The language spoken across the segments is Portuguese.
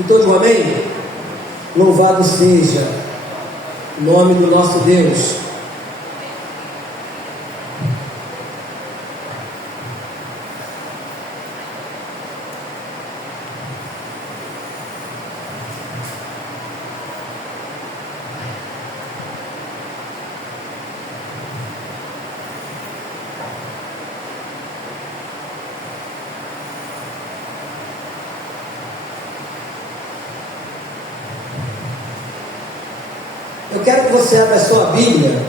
Que todos o amém? Louvado seja o nome do nosso Deus. Eu quero que você abra a sua Bíblia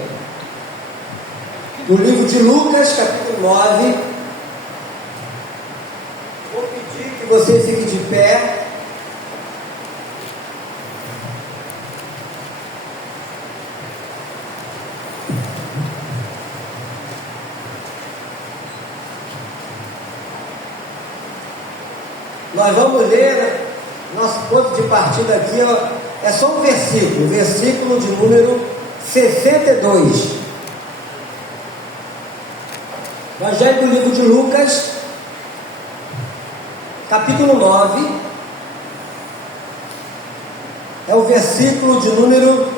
no livro de Lucas, capítulo 9. Vou pedir que você fique de pé. Nós vamos ler, nosso ponto de partida aqui é só um versículo, o versículo de número 62. Evangelho do livro de Lucas, capítulo 9, é o versículo de número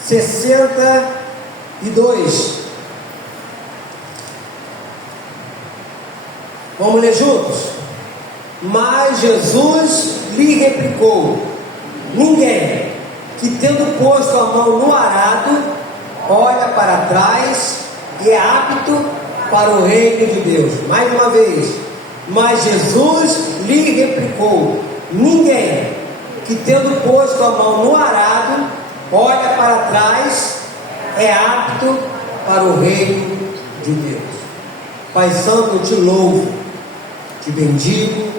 62. Vamos ler juntos? Mas Jesus lhe replicou: ninguém que, tendo posto a mão no arado, olha para trás e é apto para o reino de Deus. Mais uma vez. Mas Jesus lhe replicou: ninguém que, tendo posto a mão no arado, olha para trás, é apto para o reino de Deus. Pai Santo, eu te louvo, te bendigo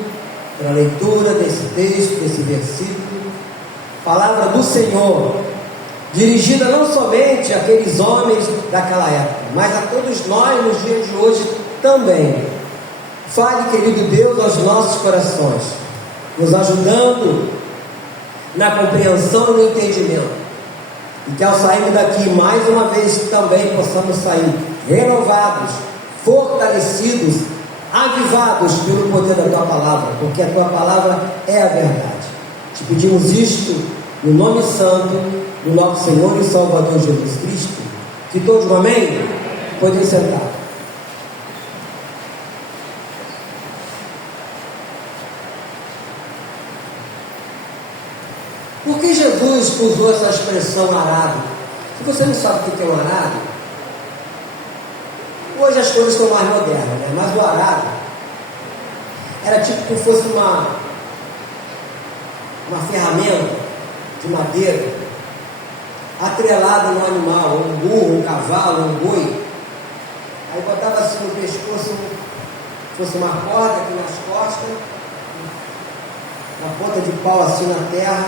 pela leitura desse texto, desse versículo, palavra do Senhor, dirigida não somente àqueles homens daquela época, mas a todos nós nos dias de hoje também. Fale, querido Deus, aos nossos corações, nos ajudando na compreensão e no entendimento, e que ao sairmos daqui mais uma vez também possamos sair renovados, fortalecidos, avivados pelo poder da Tua Palavra, porque a Tua Palavra é a verdade. Te pedimos isto no nome santo do nosso Senhor e Salvador Jesus Cristo. Que todos, amém? Podem sentar. Por que Jesus usou essa expressão arado? Se você não sabe o que é um arado, hoje as coisas estão mais modernas, né? Mas o arado era tipo como fosse uma ferramenta de madeira atrelada no animal, um burro, um cavalo, um boi. Aí botava assim no pescoço, fosse uma corda aqui nas costas, uma ponta de pau assim na terra,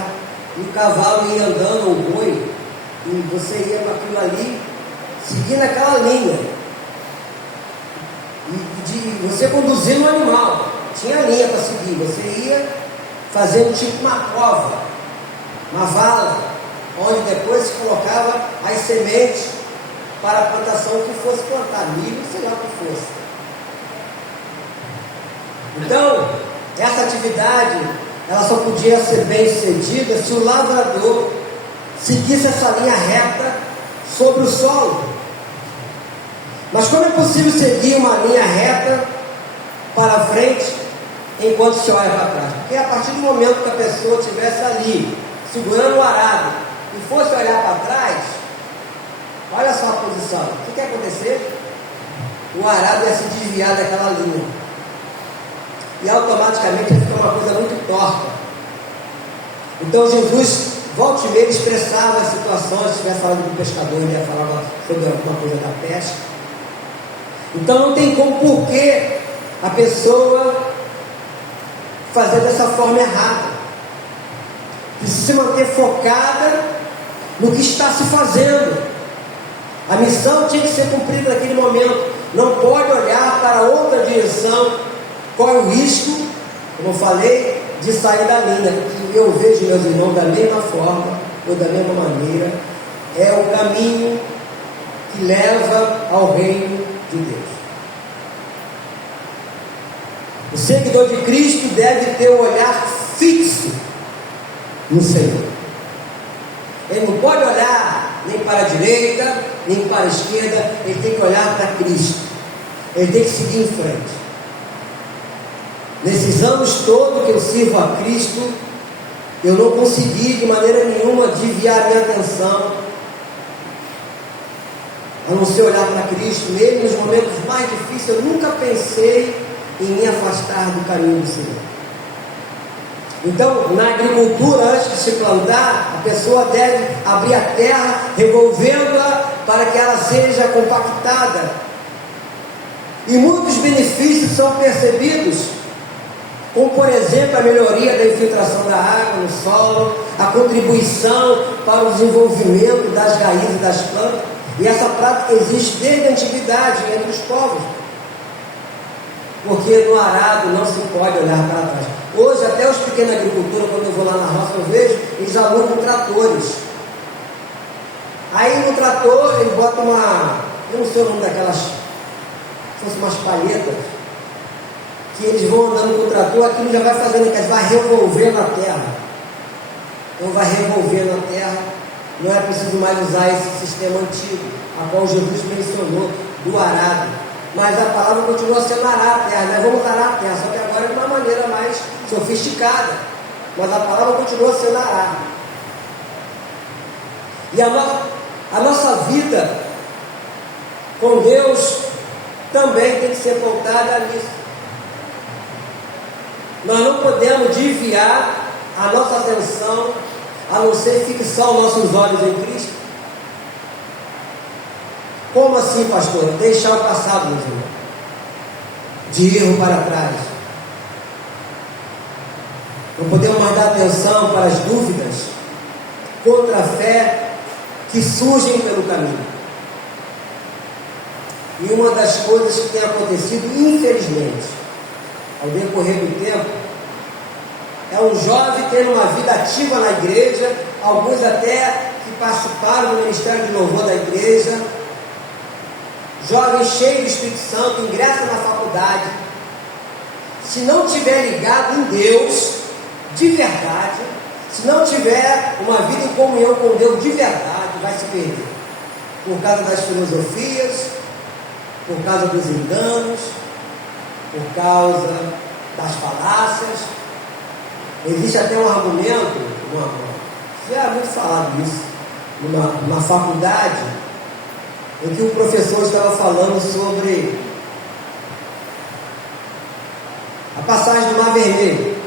e o cavalo ia andando, o boi, e você ia com aquilo ali, seguindo aquela linha. E você conduzindo o animal, tinha linha para seguir, você ia fazendo tipo uma cova, uma vala, onde depois se colocava as sementes para a plantação que fosse plantar, milho, sei lá o que fosse. Então, essa atividade, ela só podia ser bem sucedida se o lavrador seguisse essa linha reta sobre o solo. Mas como é possível seguir uma linha reta para frente enquanto se olha para trás? Porque a partir do momento que a pessoa estivesse ali, segurando o arado, e fosse olhar para trás, olha só a posição. O que ia acontecer? O arado ia se desviar daquela linha. E automaticamente ia ficar uma coisa muito torta. Então Jesus, volta e meia, expressava as situações. Se estivesse falando do pescador, ele ia falar sobre alguma coisa da pesca. Então não tem como por que a pessoa fazer dessa forma errada. Precisa se manter focada no que está se fazendo. A missão tinha que ser cumprida naquele momento. Não pode olhar para outra direção. Corre o risco, como eu falei, de sair da linha. Que eu vejo meus irmãos da mesma forma, ou da mesma maneira. É o caminho que leva ao reino de Deus. O seguidor de Cristo deve ter um olhar fixo no Senhor. Ele não pode olhar nem para a direita, nem para a esquerda, ele tem que olhar para Cristo. Ele tem que seguir em frente. Nesses anos todos que eu sirvo a Cristo, eu não consegui de maneira nenhuma desviar a minha atenção, a não ser olhar para Cristo. Mesmo nos momentos mais difíceis, eu nunca pensei em me afastar do caminho do Senhor. Então, na agricultura, antes de se plantar, a pessoa deve abrir a terra, revolvendo-a para que ela seja compactada. E muitos benefícios são percebidos, como por exemplo a melhoria da infiltração da água no solo, a contribuição para o desenvolvimento das raízes das plantas. E essa prática existe desde a antiguidade entre os povos, porque no arado não se pode olhar para trás. Hoje até os pequenos agricultores, quando eu vou lá na roça, eu vejo, eles alugam tratores. Aí no trator ele bota eu não sei o nome daquelas, se fosse umas palhetas, que eles vão andando com o trator, aquilo já vai fazendo, que vai revolvendo a terra. Então vai revolvendo a terra. Não é preciso mais usar esse sistema antigo, a qual Jesus mencionou, do arado. Mas a palavra continua sendo arar a terra, nós vamos arar a terra, só que agora de uma maneira mais sofisticada. Mas a palavra continua sendo arar. E a nossa vida com Deus também tem que ser voltada nisso. Nós não podemos desviar a nossa atenção, a não ser fixar os nossos olhos em Cristo. Como assim, pastor? Deixar o passado, meu irmão, de erro para trás. Não podemos mais dar atenção para as dúvidas contra a fé que surgem pelo caminho. E uma das coisas que tem acontecido, infelizmente, ao decorrer do tempo, é um jovem tendo uma vida ativa na igreja, alguns até que participaram do ministério de louvor da igreja, jovem cheio do Espírito Santo, ingressa na faculdade, se não tiver ligado em Deus de verdade, se não tiver uma vida em comunhão com Deus de verdade, vai se perder, por causa das filosofias, por causa dos enganos, por causa das falácias. Existe até um argumento, já é muito falado isso, numa faculdade, em que o professor estava falando sobre a passagem do Mar Vermelho,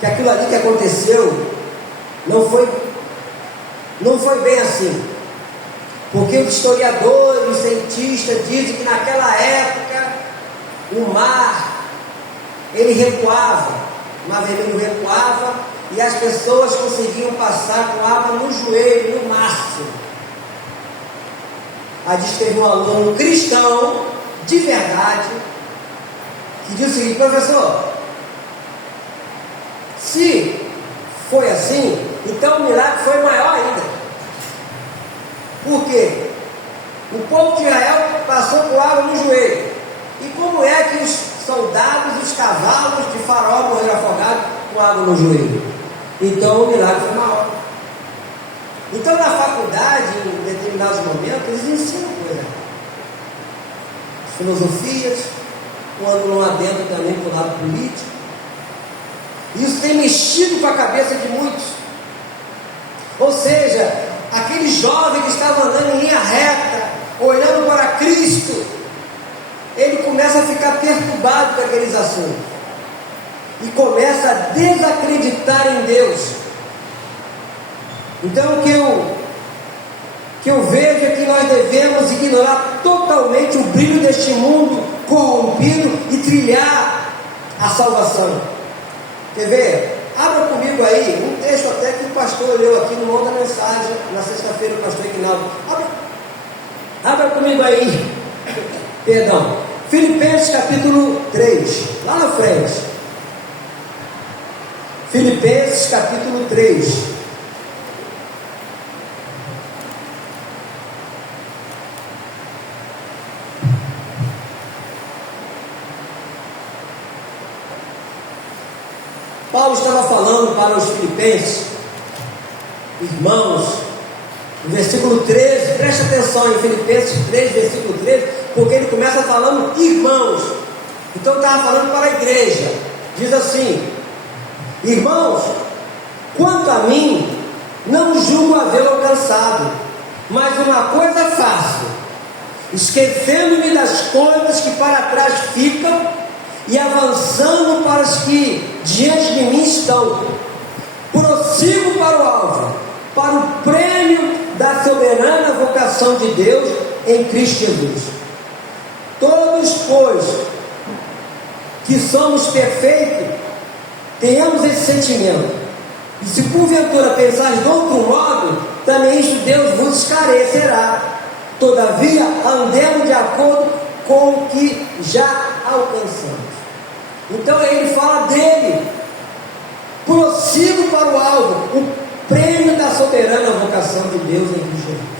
que aquilo ali que aconteceu não foi bem assim, porque os historiadores, os cientistas dizem que naquela época o mar, ele recuava, o Mar Vermelho recuava e as pessoas conseguiam passar com água no joelho, no máximo. Aí diz que teve um aluno cristão, de verdade, que disse o seguinte: professor, se foi assim, então o milagre foi maior ainda. Por quê? O povo de Israel passou com água no joelho. E como é que os soldados, os cavalos de Faraó morreram afogados com água no joelho? Então o milagre foi maior. Então na faculdade, em determinados momentos, eles ensinam coisas. Filosofias, quando não adentram também para o lado político. Isso tem mexido com a cabeça de muitos. Ou seja, aquele jovem que estava andando em linha reta, olhando para Cristo, ele começa a ficar perturbado com aqueles assuntos e começa a desacreditar em Deus. Então o que eu vejo é que nós devemos ignorar totalmente o brilho deste mundo corrompido e trilhar a salvação. Quer ver? Abra comigo aí um texto até que o pastor leu aqui no outra mensagem, na sexta-feira, o pastor Ignaldo. Abra comigo aí, perdão, Filipenses capítulo 3, lá na frente. Filipenses capítulo 3. Paulo estava falando para os filipenses, irmãos, no versículo 13, preste atenção em Filipenses 3, versículo 13, porque ele começa falando irmãos. Então estava falando para a igreja. Diz assim: irmãos, quanto a mim, não julgo havê-lo alcançado, mas uma coisa faço, esquecendo-me das coisas que para trás ficam e avançando para as que diante de mim estão, prossigo para o alvo, para o prêmio da soberana vocação de Deus em Cristo Jesus. Todos, pois, que somos perfeitos, tenhamos esse sentimento. E se porventura pensares de outro modo, também isto Deus vos esclarecerá. Todavia, andemos de acordo com o que já alcançamos. Então ele fala dele: prossigo para o alvo, o prêmio da soberana vocação de Deus em Cristo Jesus.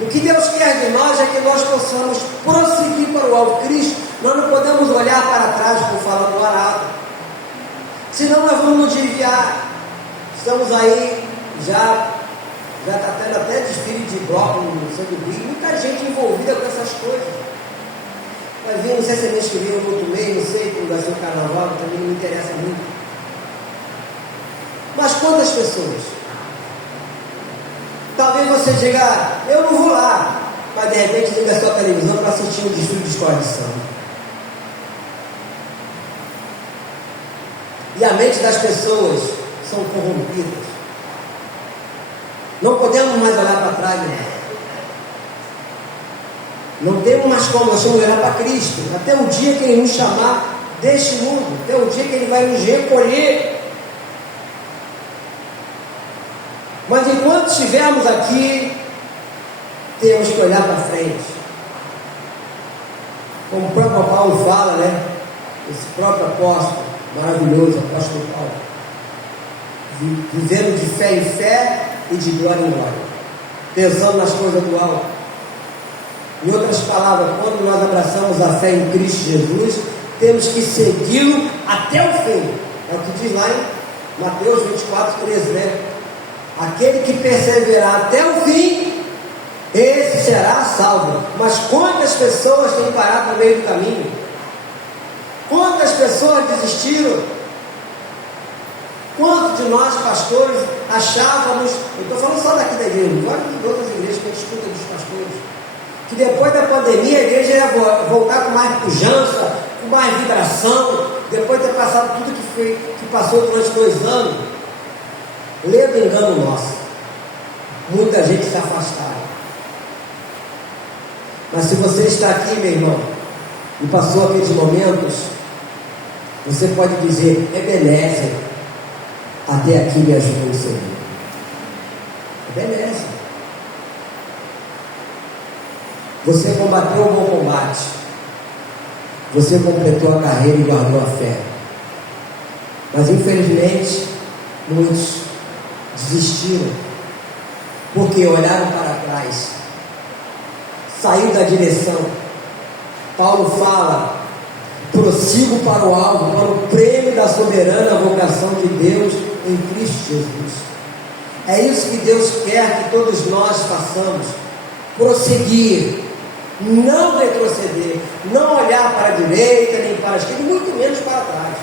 O que Deus quer de nós é que nós possamos prosseguir para o alvo. Cristo, nós não podemos olhar para trás por falar do arado, senão nós vamos nos desviar. Estamos aí, já está tendo até desfile de bloco no centro do Rio, muita gente envolvida com essas coisas. Vai vir, não sei se é mês que vem ou no outro mês, não sei como vai ser o carnaval, também não me interessa muito. Mas quantas pessoas? Talvez você diga: eu não vou lá, mas de repente liga a sua televisão para assistir um desfile de escola de samba. E a mente das pessoas são corrompidas. Não podemos mais olhar para trás, não temos mais como. Nós temos que olhar para Cristo, até o dia que Ele nos chamar deste mundo, até o dia que Ele vai nos recolher. Mas enquanto estivermos aqui, temos que olhar para frente. Como o próprio Paulo fala, né? Esse próprio apóstolo maravilhoso, apóstolo Paulo, vivendo de fé em fé e de glória em glória, pensando nas coisas do alto. Em outras palavras, quando nós abraçamos a fé em Cristo Jesus, temos que segui-lo até o fim. É o que diz lá em Mateus 24, 13, né? Aquele que perseverar até o fim, esse será salvo. Mas quantas pessoas têm parado no meio do caminho? Quantas pessoas desistiram? Quantos de nós, pastores, achávamos, eu estou falando só daqui da igreja, agora de outras igrejas que a gente escuta dos pastores, que depois da pandemia a igreja ia voltar com mais pujança, com mais vibração, depois de ter passado tudo que passou durante 2 anos. Ledo engano nosso. Muita gente se afastaram. Mas se você está aqui, meu irmão, e passou aqueles momentos, você pode dizer: Ebenezer, até aqui me ajudou o Senhor. Ebenezer. Você combateu o bom combate. Você completou a carreira e guardou a fé. Mas infelizmente, muitos desistiram, porque olharam para trás, saiu da direção. Paulo fala: prossigo para o alvo, para o prêmio da soberana vocação de Deus em Cristo Jesus. É isso que Deus quer que todos nós façamos: prosseguir, não retroceder, não olhar para a direita nem para a esquerda, muito menos para trás,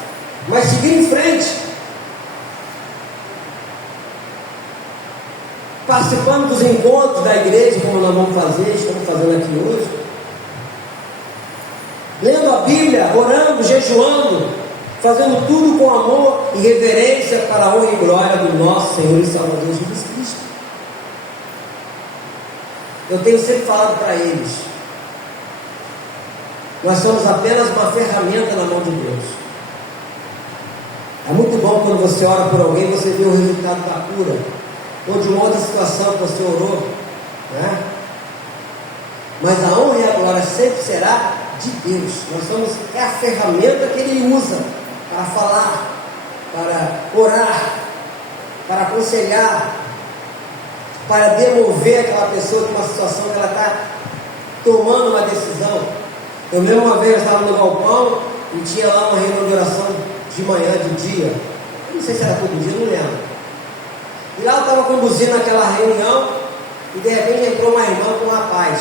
mas seguir em frente, participando dos encontros da igreja, como nós vamos fazer, estamos fazendo aqui hoje, lendo a Bíblia, orando, jejuando, fazendo tudo com amor e reverência para a honra e glória do nosso Senhor e Salvador Jesus Cristo. Eu tenho sempre falado para eles: nós somos apenas uma ferramenta na mão de Deus. É muito bom quando você ora por alguém, você vê o resultado da cura, ou de uma outra situação que você orou, né? Mas a honra e a glória sempre será de Deus. É a ferramenta que Ele usa para falar, para orar, para aconselhar, para demover aquela pessoa de uma situação que ela está tomando uma decisão. Eu mesmo uma vez estava no galpão e tinha lá uma reunião de oração de manhã, de dia. Eu não sei se era todo dia, não lembro. E lá eu estava conduzindo aquela reunião e de repente entrou uma irmã com um rapaz.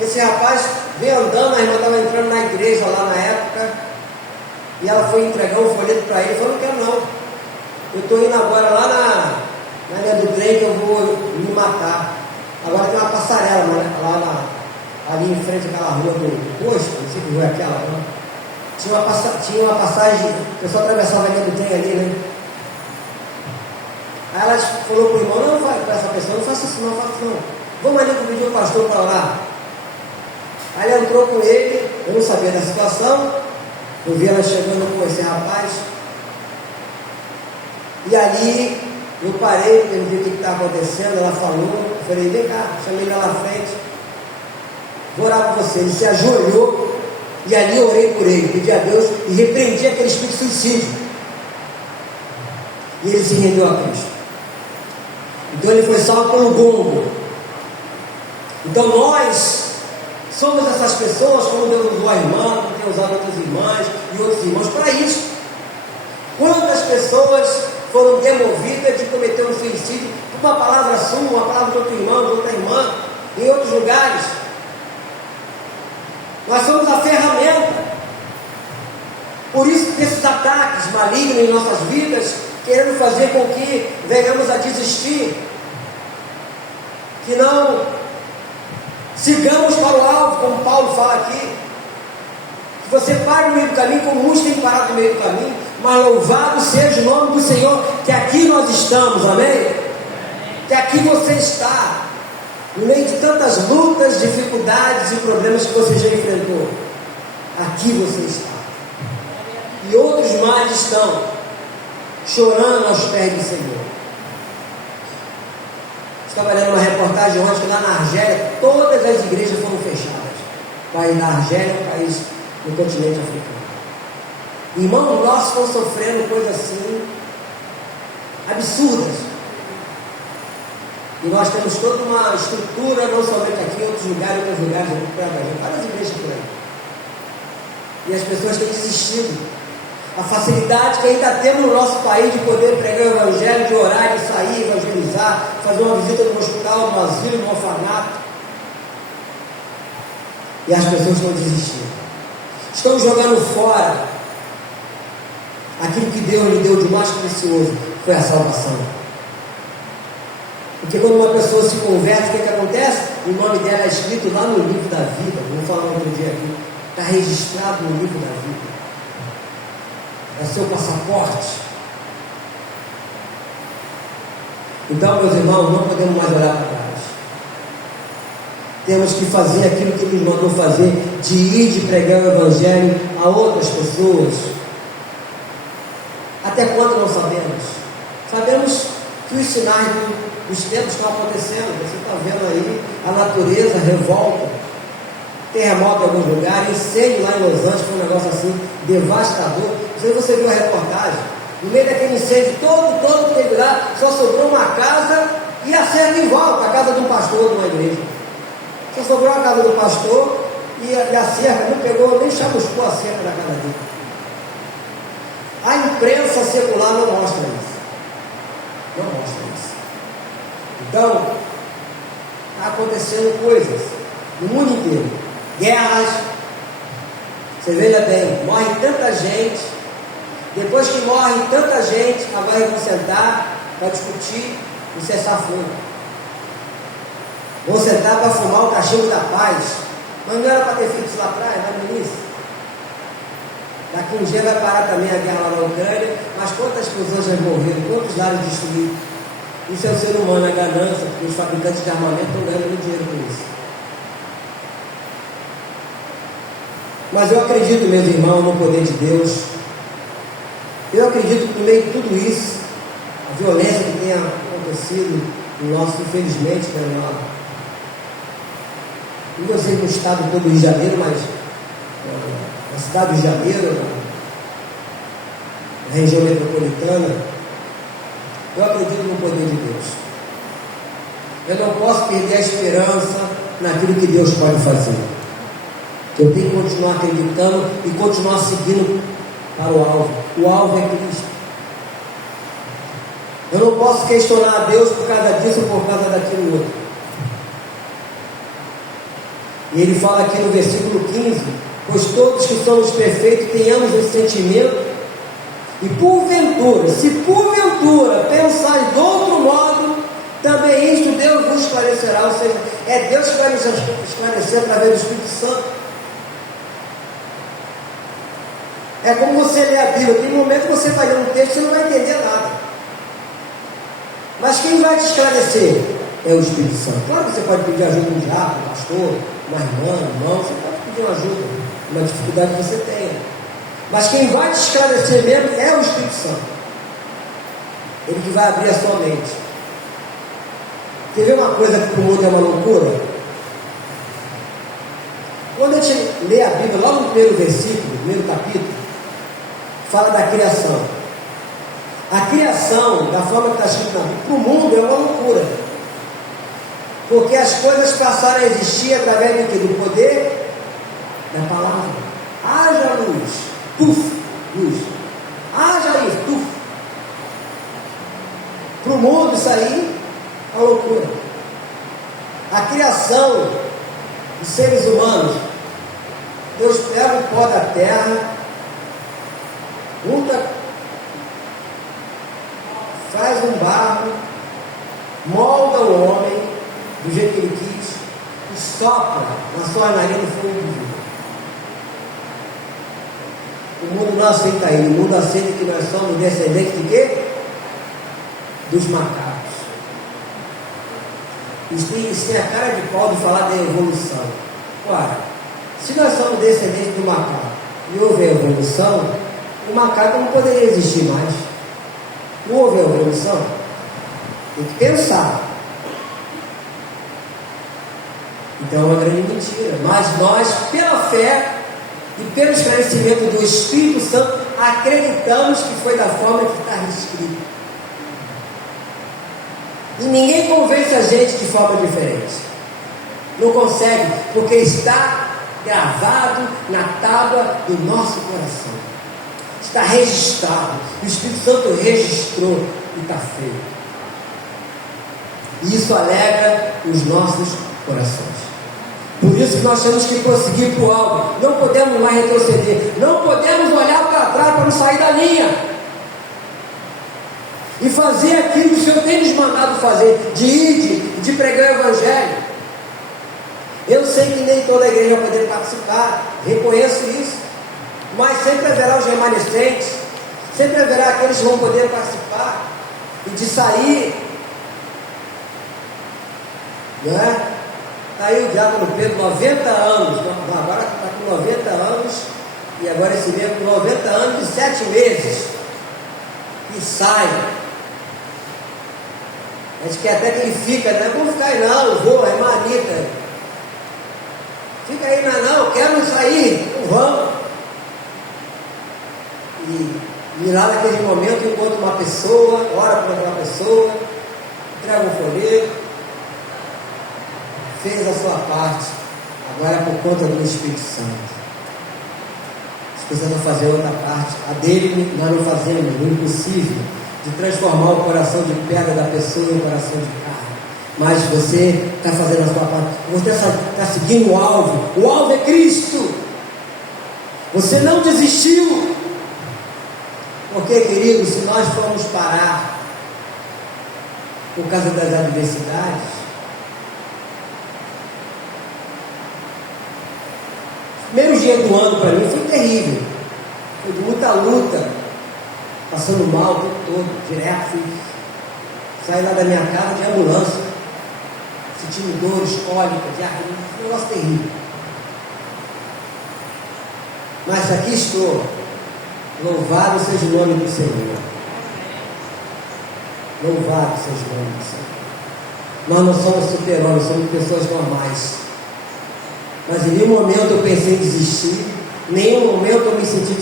Esse rapaz veio andando, a irmã estava entrando na igreja lá na época, e ela foi entregar um folheto para ele e falou: não quero não. Eu estou indo agora lá na linha do trem que eu vou me matar. Agora tem uma passarela, né? Ali em frente àquela rua do posto, não sei que rua é aquela, né? Tinha uma passagem, o pessoal atravessava a linha do trem ali, né? Aí ela falou para o irmão: não vai para essa pessoa, não faça isso não, faça isso não. Vamos ali que pediu o pastor para orar. Aí ele entrou com ele, eu não sabia da situação, eu vi ela chegando com esse rapaz, e ali eu parei, porque eu vi o que estava acontecendo. Ela falou, eu falei: vem cá, chamei ele lá na frente, vou orar por você. Ele se ajoelhou, e ali eu orei por ele, pedi a Deus e repreendi aquele espírito de suicídio, e ele se rendeu a Cristo. Então ele foi salvo pelo gongo. Então nós somos essas pessoas, como Deus usou a irmã, como tem usado outras irmãs e outros irmãos para isso. Quantas pessoas foram demovidas de cometer um suicídio por uma palavra sua, uma palavra de outro irmão, de outra irmã, em outros lugares? Nós somos a ferramenta. Por isso que esses ataques malignos em nossas vidas, querendo fazer com que venhamos a desistir, que não sigamos para o alvo, como Paulo fala aqui. Que você pare no meio do caminho, como muitos têm parado no meio do caminho, mas louvado seja o nome do Senhor, que aqui nós estamos, amém? Que aqui você está, no meio de tantas lutas, dificuldades e problemas que você já enfrentou. Aqui você está. E outros mais estão chorando aos pés do Senhor. Estava lendo uma reportagem ontem que lá na Argélia todas as igrejas foram fechadas. O país da Argélia é um país no continente africano. Irmãos nossos estão sofrendo coisas assim absurdas. E nós temos toda uma estrutura, não somente aqui, em outros lugares, várias igrejas por aí. E as pessoas têm desistido. A facilidade que ainda temos no nosso país de poder pregar o evangelho, de orar, de sair, evangelizar, fazer uma visita no hospital, no asilo, no orfanato. E as pessoas estão desistindo. Estão jogando fora aquilo que Deus lhe deu de mais precioso, foi a salvação. Porque quando uma pessoa se converte, o que acontece? O nome dela é escrito lá no livro da vida. Vamos falar outro dia aqui. Está registrado no livro da vida. É seu passaporte. Então, meus irmãos, não podemos mais olhar para trás. Temos que fazer aquilo que Ele nos mandou fazer, de ir, de pregar o Evangelho a outras pessoas. Até quando não sabemos? Sabemos que os sinais dos tempos estão acontecendo. Você está vendo aí a natureza revolta, terremoto em alguns lugares, incêndio lá em Los Angeles, foi um negócio assim devastador. Não sei se você viu a reportagem. No meio daquele incêndio todo que teve lá, só sobrou uma casa e a cerca em volta, a casa de um pastor de uma igreja. Só sobrou a casa do pastor e a cerca não pegou, nem chamuscou a cerca da casa dele. A imprensa secular não mostra isso. Não mostra isso. Então, está acontecendo coisas no mundo inteiro. Guerras. Você veja bem, morre tanta gente. Depois que morre tanta gente, agora vão sentar para discutir e cessar fogo. Vão sentar para fumar o cachimbo da paz. Mas não era para ter feito isso lá atrás, lá no início. Daqui um dia vai parar também a guerra lá na Ucrânia, mas quantas pessoas já morreram, quantos lares destruídos? Isso é o ser humano, a ganância, porque os fabricantes de armamento estão ganhando muito dinheiro com isso. Mas eu acredito, meus irmãos, no poder de Deus. Eu acredito que no meio de tudo isso, a violência que tem acontecido no nosso, infelizmente, não sei no estado todo do Rio de Janeiro, mas na cidade do Rio de Janeiro, na região metropolitana, eu acredito no poder de Deus. Eu não posso perder a esperança naquilo que Deus pode fazer. Eu tenho que continuar acreditando e continuar seguindo para o alvo. O alvo é Cristo. Eu não posso questionar a Deus por causa disso ou por causa daquilo outro. E ele fala aqui no versículo 15: pois todos que somos perfeitos tenhamos esse sentimento, e porventura, se porventura pensais de outro modo, também isto Deus vos esclarecerá. Ou seja, é Deus que vai nos esclarecer através do Espírito Santo. É como você lê a Bíblia. Tem momentos que você vai ler um texto e você não vai entender nada. Mas quem vai te esclarecer é o Espírito Santo. Claro que você pode pedir ajuda de um diácono, um pastor, uma irmã, um irmão. Você pode pedir uma ajuda, uma dificuldade que você tenha. Mas quem vai te esclarecer mesmo é o Espírito Santo. Ele que vai abrir a sua mente. Quer ver uma coisa que para o mundo é uma loucura? Quando a gente lê a Bíblia, logo no primeiro versículo, no primeiro capítulo, fala da criação. A criação, da forma que está escrito na Bíblia, para o mundo é uma loucura. Porque as coisas passaram a existir através do quê? Do poder da palavra. Haja luz, puf, luz. Haja isso, puf. Para o mundo isso aí é uma loucura. A criação dos seres humanos, Deus pega o pó da terra, junta, faz um barro, molda o homem do jeito que ele quis e sopra na sua narina fogo de vida. O mundo não aceita ele, o mundo aceita que nós somos descendentes de quê? Dos macacos. Isso tem a cara de pau de falar da evolução. Ora, se nós somos descendentes do macaco e houve a evolução, o macaco não poderia existir mais. Não houve a evolução? Tem que pensar. Então é uma grande mentira. Mas nós, pela fé e pelo esclarecimento do Espírito Santo, acreditamos que foi da forma que está escrito. E ninguém convence a gente de forma diferente. Não consegue, porque está gravado na tábua do nosso coração. Está registrado. O Espírito Santo registrou e está feito. E isso alegra os nossos corações. Por isso que nós temos que prosseguir para o alvo. Não podemos mais retroceder. Não podemos olhar para trás para não sair da linha. E fazer aquilo que o Senhor tem nos mandado fazer, de ir, de pregar o Evangelho. Eu sei que nem toda a igreja vai poder participar, reconheço isso, mas sempre haverá os remanescentes, sempre haverá aqueles que vão poder participar, e de sair, não é? Está aí o diácono Pedro, 90 anos, agora está com 90 anos, e agora esse mesmo com 90 anos e 7 meses, e sai. A gente quer até que ele fica, não é vou ficar aí não, eu vou, é marita. Fica aí, não, eu quero sair, não vamos. E lá naquele momento encontra uma pessoa, ora para aquela pessoa, entrega um folheto, fez a sua parte, agora é por conta do Espírito Santo. Precisamos fazer outra parte, a dele nós não fazemos, o impossível de transformar o coração de pedra da pessoa em um coração de carne. Mas você está fazendo a sua parte, você está seguindo o alvo é Cristo. Você não desistiu, porque, querido, se nós formos parar por causa das adversidades, o primeiro dia do ano para mim foi terrível, foi de muita luta, passando mal o tempo todo, direto, saí lá da minha casa de ambulância, sentindo dores, cólica, diarreia, um negócio terrível. Mas aqui estou, louvado seja o nome do Senhor. Louvado seja o nome do Senhor. Nós não somos super-homens, somos pessoas normais. Mas em nenhum momento eu pensei em desistir, em nenhum momento eu me senti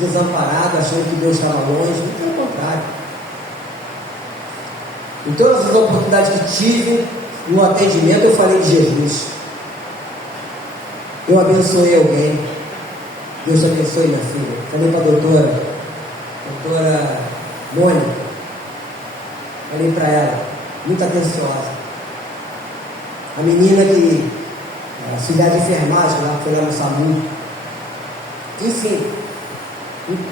desamparado, achando que Deus estava longe, muito pelo contrário. Em todas as oportunidades que tive no atendimento, eu falei de Jesus. Eu abençoei alguém. Deus te abençoe, minha filha. Falei para a doutora Mônica, falei para ela, muito atenciosa. A menina que auxiliar de enfermagem lá, foi lá no SAMU. Enfim,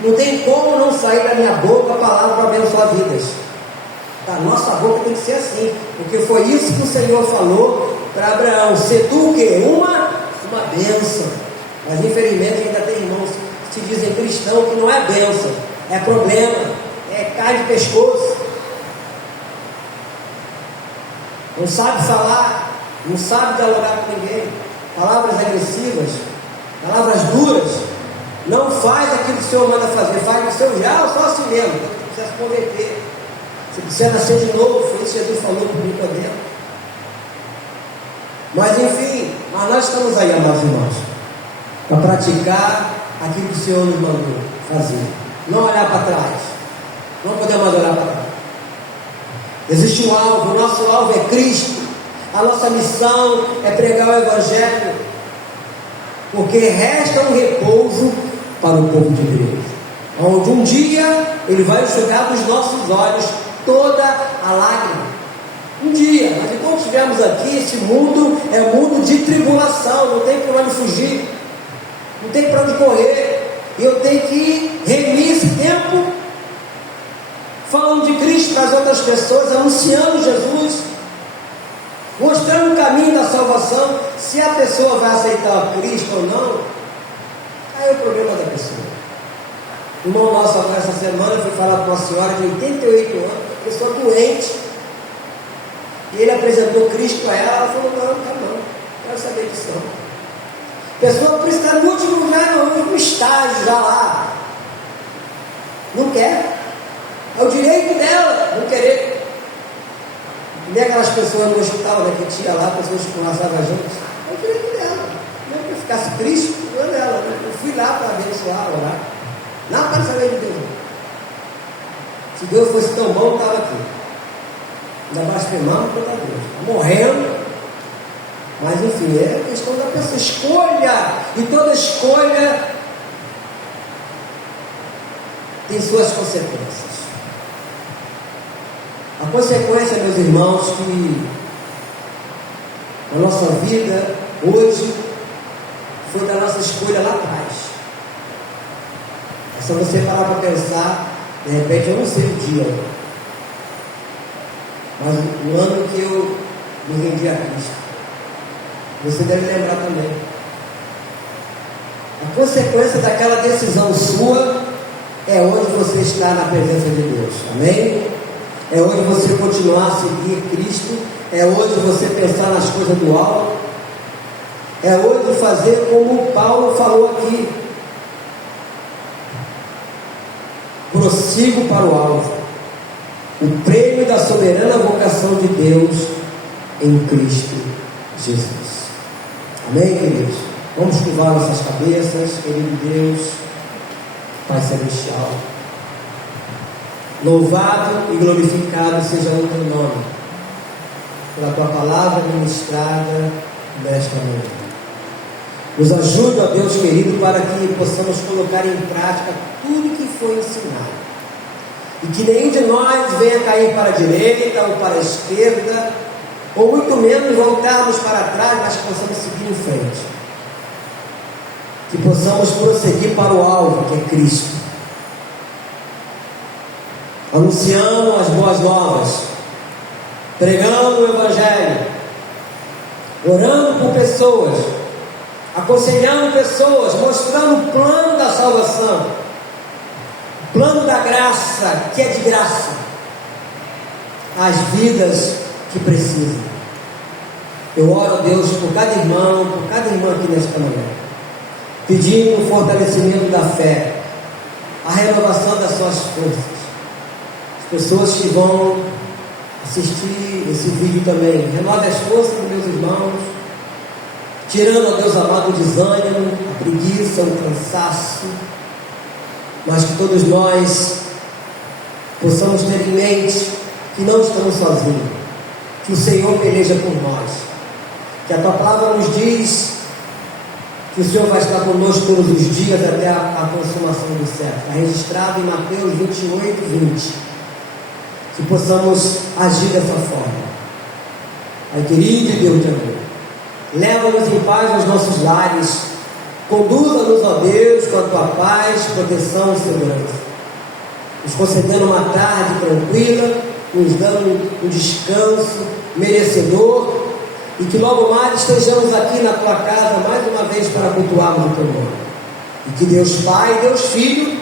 não tem como não sair da minha boca a palavra para abençoar vidas. Da nossa boca tem que ser assim, porque foi isso que o Senhor falou para Abraão: ser tu o quê? Uma bênção. Mas infelizmente ainda tem irmãos que se dizem cristão que não é bênção, é problema, é cai de pescoço, não sabe falar, não sabe dialogar com ninguém, palavras agressivas, palavras duras, não faz aquilo que o Senhor manda fazer, faz o seu já, só assim mesmo. Você precisa se converter, você precisa nascer de novo, foi isso que Jesus falou para o Nicodemo. Mas enfim, nós estamos aí, amados irmãos, para praticar aquilo que o Senhor nos mandou fazer, não olhar para trás, não podemos mais olhar para trás. Existe um alvo, o nosso alvo é Cristo, a nossa missão é pregar o Evangelho, porque resta um repouso para o povo de Deus, onde um dia Ele vai enxugar dos nossos olhos toda a lágrima. Um dia, mas enquanto estivermos aqui, esse mundo é um mundo de tribulação, não tem para onde fugir, não tem para onde correr. Eu tenho que remir esse tempo falando de Cristo para as outras pessoas, anunciando Jesus, mostrando o caminho da salvação. Se a pessoa vai aceitar Cristo ou não, aí é o problema da pessoa. O irmão nosso agora essa semana foi falar com uma senhora de 88 anos, pessoa doente, e ele apresentou Cristo para ela. Ela falou: não, não quero saber disso não. Pessoa por estar no último lugar, no último estágio já lá, não quer, é o direito dela não querer. Nem aquelas pessoas no hospital, né, que tinha lá pessoas que conversavam juntos, é o direito dela. Não é que ficasse Cristo, não é dela, né? Eu fui lá para abençoar, orar, não para saber de Deus. Se Deus fosse tão bom, estava aqui. Ainda blasfemando contra Deus, está morrendo. Mas enfim, é questão da pessoa. Escolha, e toda escolha tem suas consequências. A consequência, meus irmãos, que a nossa vida hoje foi da nossa escolha lá atrás. É só você parar para pensar. De repente, eu não sei o dia, mas o ano que eu me rendi a Cristo, você deve lembrar também. A consequência daquela decisão sua é onde você está na presença de Deus. Amém? É onde você continuar a seguir Cristo. É onde você pensar nas coisas do alto. É onde fazer como Paulo falou aqui: prossigo para o alvo, o prêmio da soberana vocação de Deus em Cristo Jesus. Amém, queridos? Vamos curvar nossas cabeças, querido Deus, Pai Celestial. Louvado e glorificado seja o teu nome, pela tua palavra ministrada nesta manhã. Nos ajuda, Deus querido, para que possamos colocar em prática tudo que foi ensinado, e que nenhum de nós venha cair para a direita ou para a esquerda, ou muito menos voltarmos para trás, mas que possamos seguir em frente, que possamos prosseguir para o alvo, que é Cristo, anunciando as boas novas, pregando o Evangelho, orando por pessoas, aconselhando pessoas, mostrando o plano da salvação, o plano da graça, que é de graça, às vidas que precisam. Eu oro a Deus por cada irmão, por cada irmã aqui nesta manhã, pedindo o fortalecimento da fé, a renovação das suas forças. As pessoas que vão assistir esse vídeo também, renove as forças dos meus irmãos, tirando, ó Deus amado, o desânimo, a preguiça, o cansaço, mas que todos nós possamos ter em mente que não estamos sozinhos, que o Senhor peleja por nós, que a tua palavra nos diz que o Senhor vai estar conosco todos os dias até a consumação do século. Está registrado em Mateus 28, 20. Que possamos agir dessa forma. Pai querido e Deus de amor, leva-nos em paz aos nossos lares, conduza-nos, ó Deus, com a tua paz, proteção e segurança, nos concedendo uma tarde tranquila, nos dando um descanso merecedor, e que logo mais estejamos aqui na tua casa mais uma vez para cultuarmos o teu nome. E que Deus Pai, Deus Filho,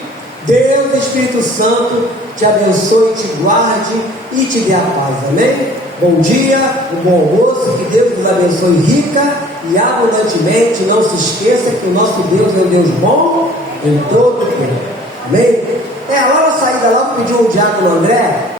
Deus Espírito Santo te abençoe, te guarde e te dê a paz. Amém? Bom dia, um bom almoço, que Deus nos abençoe rica e abundantemente. Não se esqueça que o nosso Deus é um Deus bom em todo o tempo. Amém? Lá na saída, lá pediu o diácono André